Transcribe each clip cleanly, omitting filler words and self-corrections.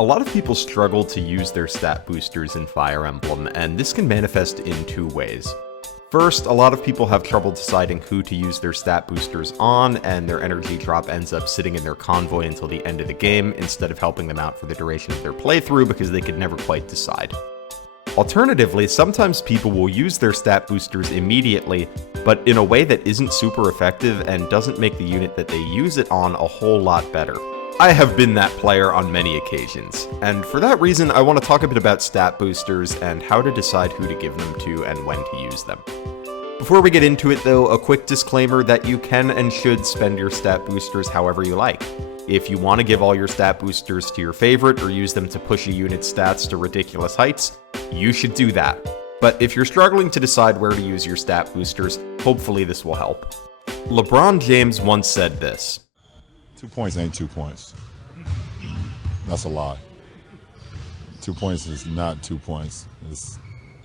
A lot of people struggle to use their stat boosters in Fire Emblem, and this can manifest in two ways. First, a lot of people have trouble deciding who to use their stat boosters on, and their energy drop ends up sitting in their convoy until the end of the game, instead of helping them out for the duration of their playthrough because they could never quite decide. Alternatively, sometimes people will use their stat boosters immediately, but in a way that isn't super effective and doesn't make the unit that they use it on a whole lot better. I have been that player on many occasions, and for that reason I want to talk a bit about stat boosters and how to decide who to give them to and when to use them. Before we get into it though, a quick disclaimer that you can and should spend your stat boosters however you like. If you want to give all your stat boosters to your favorite or use them to push a unit's stats to ridiculous heights, you should do that. But if you're struggling to decide where to use your stat boosters, hopefully this will help. LeBron James once said this: 2 points ain't 2 points. That's a lie. 2 points is not 2 points.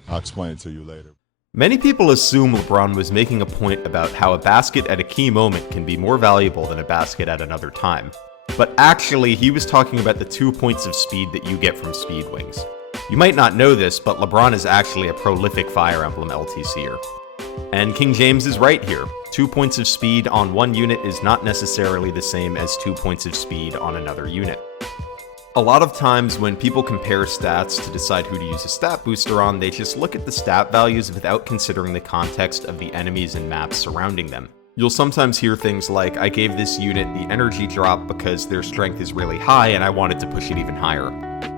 I'll explain it to you later. Many people assume LeBron was making a point about how a basket at a key moment can be more valuable than a basket at another time. But actually, he was talking about the 2 points of speed that you get from speed wings. You might not know this, but LeBron is actually a prolific Fire Emblem LTCer. And King James is right here. 2 points of speed on one unit is not necessarily the same as 2 points of speed on another unit. A lot of times when people compare stats to decide who to use a stat booster on, they just look at the stat values without considering the context of the enemies and maps surrounding them. You'll sometimes hear things like, I gave this unit the energy drop because their strength is really high and I wanted to push it even higher.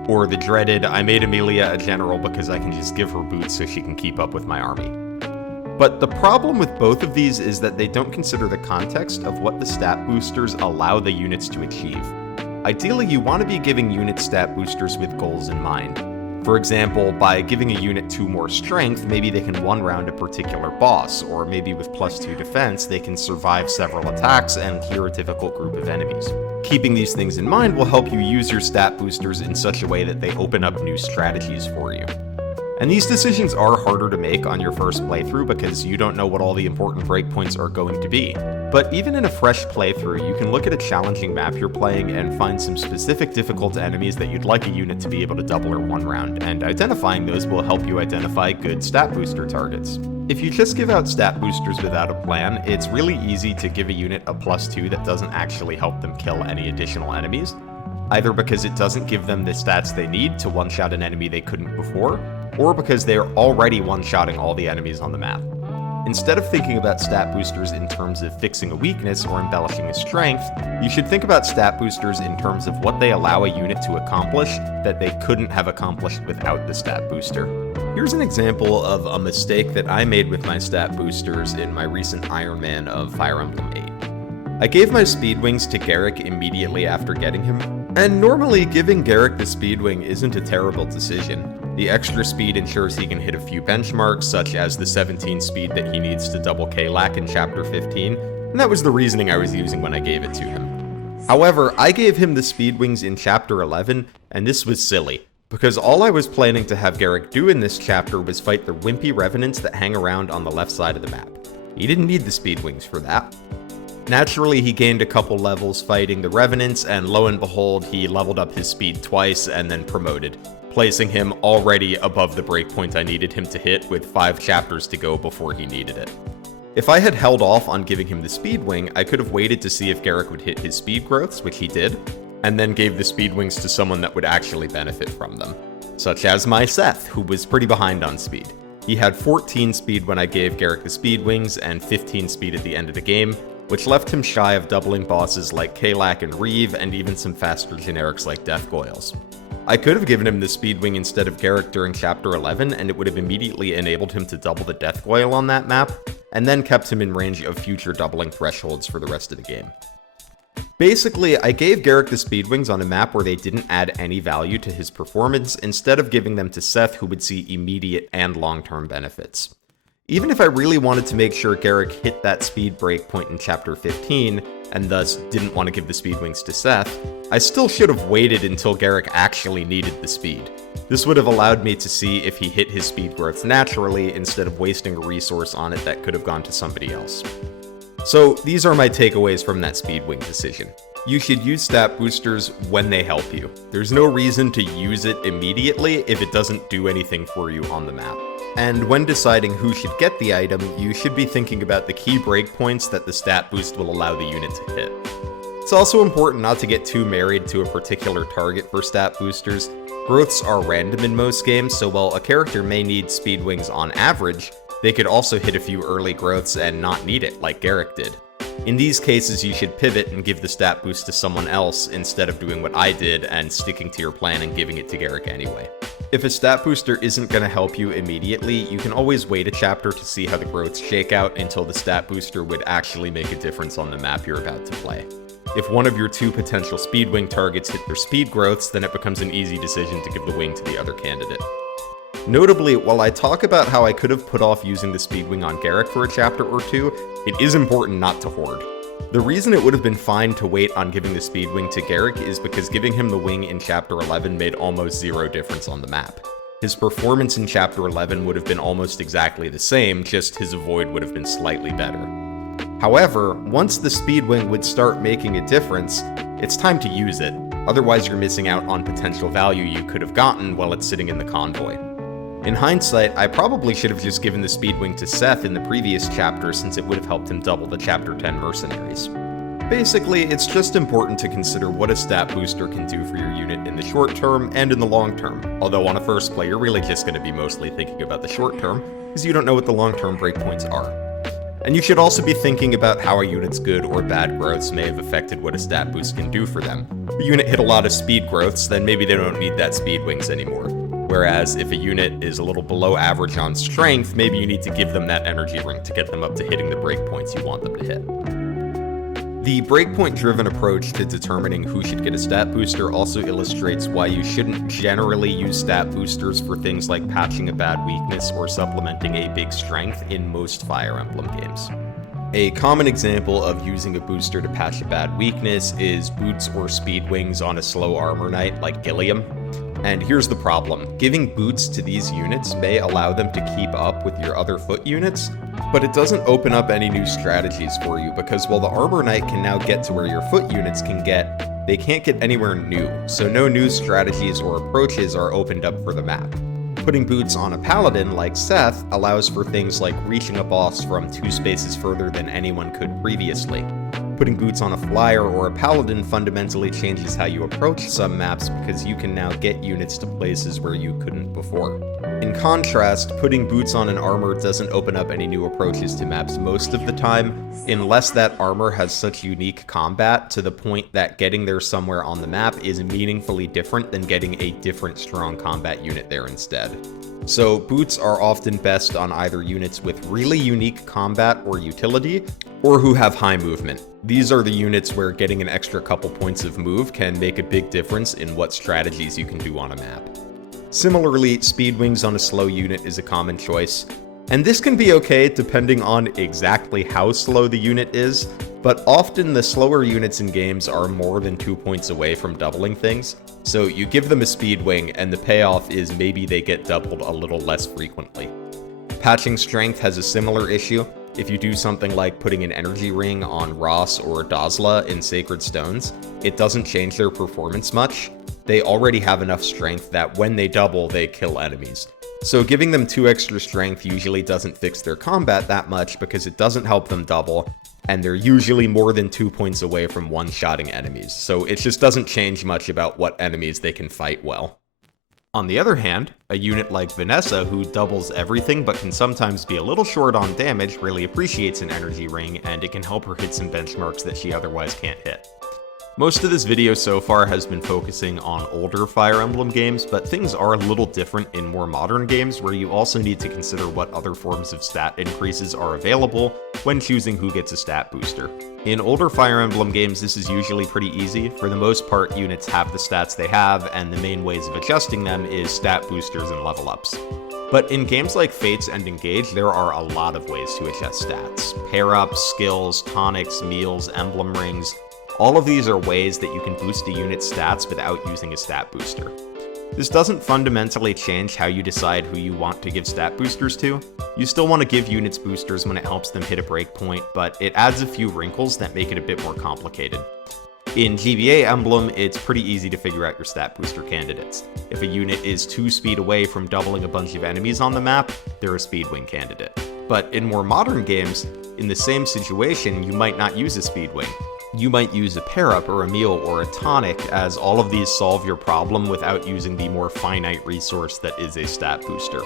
Or the dreaded, I made Amelia a general because I can just give her boots so she can keep up with my army. But the problem with both of these is that they don't consider the context of what the stat boosters allow the units to achieve. Ideally, you want to be giving unit stat boosters with goals in mind. For example, by giving a unit 2 more strength, maybe they can one-round a particular boss, or maybe with +2 defense, they can survive several attacks and clear a difficult group of enemies. Keeping these things in mind will help you use your stat boosters in such a way that they open up new strategies for you. And these decisions are harder to make on your first playthrough because you don't know what all the important breakpoints are going to be. But even in a fresh playthrough, you can look at a challenging map you're playing and find some specific difficult enemies that you'd like a unit to be able to double or one-round, and identifying those will help you identify good stat booster targets. If you just give out stat boosters without a plan, it's really easy to give a unit a +2 that doesn't actually help them kill any additional enemies, either because it doesn't give them the stats they need to one-shot an enemy they couldn't before, or because they are already one-shotting all the enemies on the map. Instead of thinking about stat boosters in terms of fixing a weakness or embellishing a strength, you should think about stat boosters in terms of what they allow a unit to accomplish that they couldn't have accomplished without the stat booster. Here's an example of a mistake that I made with my stat boosters in my recent Iron Man of Fire Emblem 8. I gave my speed wings to Garrick immediately after getting him, and normally giving Garrick the speed wing isn't a terrible decision. The extra speed ensures he can hit a few benchmarks, such as the 17 speed that he needs to double K-Lac in Chapter 15, and that was the reasoning I was using when I gave it to him. However, I gave him the speed wings in Chapter 11, and this was silly, because all I was planning to have Garrick do in this chapter was fight the wimpy revenants that hang around on the left side of the map. He didn't need the speed wings for that. Naturally, he gained a couple levels fighting the revenants, and lo and behold, he leveled up his speed twice and then promoted, placing him already above the breakpoint I needed him to hit with 5 chapters to go before he needed it. If I had held off on giving him the speed wing, I could have waited to see if Garrick would hit his speed growths, which he did, and then gave the speed wings to someone that would actually benefit from them, such as my Seth, who was pretty behind on speed. He had 14 speed when I gave Garrick the speed wings and 15 speed at the end of the game, which left him shy of doubling bosses like K-Lac and Reeve, and even some faster generics like Death Goyles. I could have given him the speed wing instead of Garrick during Chapter 11, and it would have immediately enabled him to double the Death Goyle on that map, and then kept him in range of future doubling thresholds for the rest of the game. Basically, I gave Garrick the speed wings on a map where they didn't add any value to his performance, instead of giving them to Seth, who would see immediate and long-term benefits. Even if I really wanted to make sure Garrick hit that speed break point in Chapter 15, and thus didn't want to give the speed wings to Seth, I still should have waited until Garrick actually needed the speed. This would have allowed me to see if he hit his speed growths naturally, instead of wasting a resource on it that could have gone to somebody else. So these are my takeaways from that speed wing decision. You should use stat boosters when they help you. There's no reason to use it immediately if it doesn't do anything for you on the map. And when deciding who should get the item, you should be thinking about the key breakpoints that the stat boost will allow the unit to hit. It's also important not to get too married to a particular target for stat boosters. Growths are random in most games, so while a character may need speed wings on average, they could also hit a few early growths and not need it, like Garrick did. In these cases, you should pivot and give the stat boost to someone else instead of doing what I did and sticking to your plan and giving it to Garrick anyway. If a stat booster isn't going to help you immediately, you can always wait a chapter to see how the growths shake out until the stat booster would actually make a difference on the map you're about to play. If one of your two potential speed wing targets hit their speed growths, then it becomes an easy decision to give the wing to the other candidate. Notably, while I talk about how I could have put off using the speed wing on Garrick for a chapter or two, it is important not to hoard. The reason it would have been fine to wait on giving the speed wing to Garrick is because giving him the wing in chapter 11 made almost zero difference on the map. His performance in chapter 11 would have been almost exactly the same, just his avoid would have been slightly better. However, once the speed wing would start making a difference, it's time to use it. Otherwise you're missing out on potential value you could have gotten while it's sitting in the convoy. In hindsight, I probably should have just given the speed wing to Seth in the previous chapter since it would have helped him double the chapter 10 mercenaries. Basically, it's just important to consider what a stat booster can do for your unit in the short term and in the long term, although on a first play you're really just going to be mostly thinking about the short term, because you don't know what the long term breakpoints are. And you should also be thinking about how a unit's good or bad growths may have affected what a stat boost can do for them. If the unit hit a lot of speed growths, then maybe they don't need that speed wings anymore. Whereas if a unit is a little below average on strength, maybe you need to give them that energy ring to get them up to hitting the breakpoints you want them to hit. The breakpoint-driven approach to determining who should get a stat booster also illustrates why you shouldn't generally use stat boosters for things like patching a bad weakness or supplementing a big strength in most Fire Emblem games. A common example of using a booster to patch a bad weakness is boots or speed wings on a slow armor knight like Gilliam. And here's the problem. Giving boots to these units may allow them to keep up with your other foot units, but it doesn't open up any new strategies for you because while the armor knight can now get to where your foot units can get, they can't get anywhere new, so no new strategies or approaches are opened up for the map. Putting boots on a paladin like Seth allows for things like reaching a boss from 2 spaces further than anyone could previously. Putting boots on a flyer or a paladin fundamentally changes how you approach some maps because you can now get units to places where you couldn't before. In contrast, putting boots on an armor doesn't open up any new approaches to maps most of the time, unless that armor has such unique combat to the point that getting there somewhere on the map is meaningfully different than getting a different strong combat unit there instead. So boots are often best on either units with really unique combat or utility, or who have high movement. These are the units where getting an extra couple points of move can make a big difference in what strategies you can do on a map. Similarly, speed wings on a slow unit is a common choice, and this can be okay depending on exactly how slow the unit is, but often the slower units in games are more than 2 points away from doubling things, so you give them a speed wing and the payoff is maybe they get doubled a little less frequently. Patching strength has a similar issue. If you do something like putting an energy ring on Ross or Dazla in Sacred Stones, it doesn't change their performance much. They already have enough strength that when they double, they kill enemies. So giving them 2 extra strength usually doesn't fix their combat that much because it doesn't help them double, and they're usually more than 2 points away from one-shotting enemies, so it just doesn't change much about what enemies they can fight well. On the other hand, a unit like Vanessa, who doubles everything but can sometimes be a little short on damage, really appreciates an energy ring, and it can help her hit some benchmarks that she otherwise can't hit. Most of this video so far has been focusing on older Fire Emblem games, but things are a little different in more modern games where you also need to consider what other forms of stat increases are available when choosing who gets a stat booster. In older Fire Emblem games, this is usually pretty easy. For the most part, units have the stats they have, and the main ways of adjusting them is stat boosters and level ups. But in games like Fates and Engage, there are a lot of ways to adjust stats. Pair-ups, skills, tonics, meals, emblem rings. All of these are ways that you can boost a unit's stats without using a stat booster. This doesn't fundamentally change how you decide who you want to give stat boosters to. You still want to give units boosters when it helps them hit a breakpoint, but it adds a few wrinkles that make it a bit more complicated. In GBA Emblem, it's pretty easy to figure out your stat booster candidates. If a unit is 2 speed away from doubling a bunch of enemies on the map, they're a speed wing candidate. But in more modern games, in the same situation, you might not use a speed wing. You might use a pair-up or a meal or a tonic, as all of these solve your problem without using the more finite resource that is a stat booster.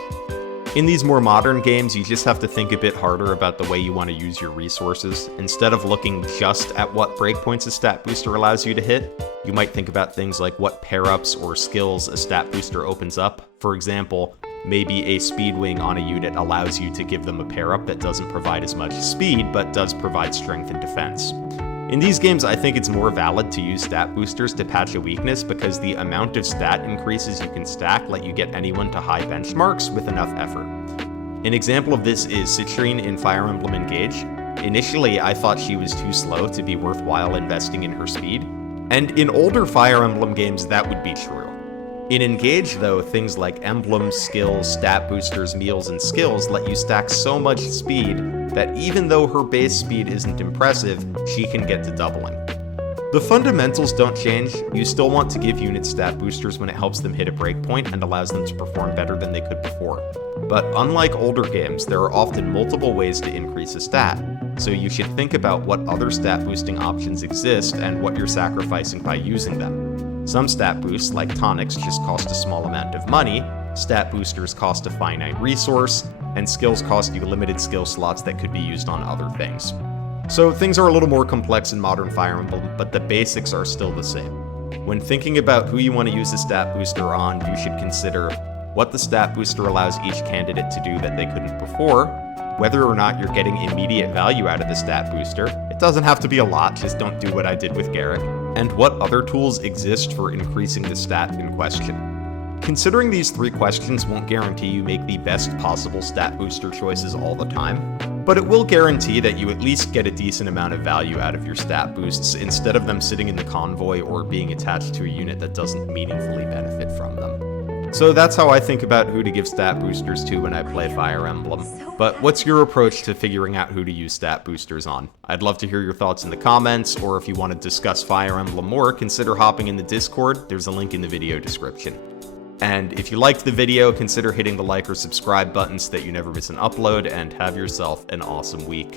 In these more modern games, you just have to think a bit harder about the way you want to use your resources. Instead of looking just at what breakpoints a stat booster allows you to hit, you might think about things like what pair-ups or skills a stat booster opens up. For example, maybe a speed wing on a unit allows you to give them a pair-up that doesn't provide as much speed, but does provide strength and defense. In these games, I think it's more valid to use stat boosters to patch a weakness because the amount of stat increases you can stack let you get anyone to high benchmarks with enough effort. An example of this is Citrine in Fire Emblem Engage. Initially, I thought she was too slow to be worthwhile investing in her speed, and in older Fire Emblem games that would be true. In Engage, though, things like emblems, skills, stat boosters, meals, and skills let you stack so much speed that even though her base speed isn't impressive, she can get to doubling. The fundamentals don't change. You still want to give units stat boosters when it helps them hit a breakpoint and allows them to perform better than they could before. But unlike older games, there are often multiple ways to increase a stat, so you should think about what other stat boosting options exist and what you're sacrificing by using them. Some stat boosts, like tonics, just cost a small amount of money, stat boosters cost a finite resource, and skills cost you limited skill slots that could be used on other things. So things are a little more complex in modern Fire Emblem, but the basics are still the same. When thinking about who you want to use a stat booster on, you should consider what the stat booster allows each candidate to do that they couldn't before, whether or not you're getting immediate value out of the stat booster. It doesn't have to be a lot, just don't do what I did with Garrick, and what other tools exist for increasing the stat in question. Considering these 3 questions won't guarantee you make the best possible stat booster choices all the time, but it will guarantee that you at least get a decent amount of value out of your stat boosts instead of them sitting in the convoy or being attached to a unit that doesn't meaningfully benefit from them. So that's how I think about who to give stat boosters to when I play Fire Emblem. But what's your approach to figuring out who to use stat boosters on? I'd love to hear your thoughts in the comments, or if you want to discuss Fire Emblem more, consider hopping in the Discord. There's a link in the video description. And if you liked the video, consider hitting the like or subscribe button so that you never miss an upload, and have yourself an awesome week.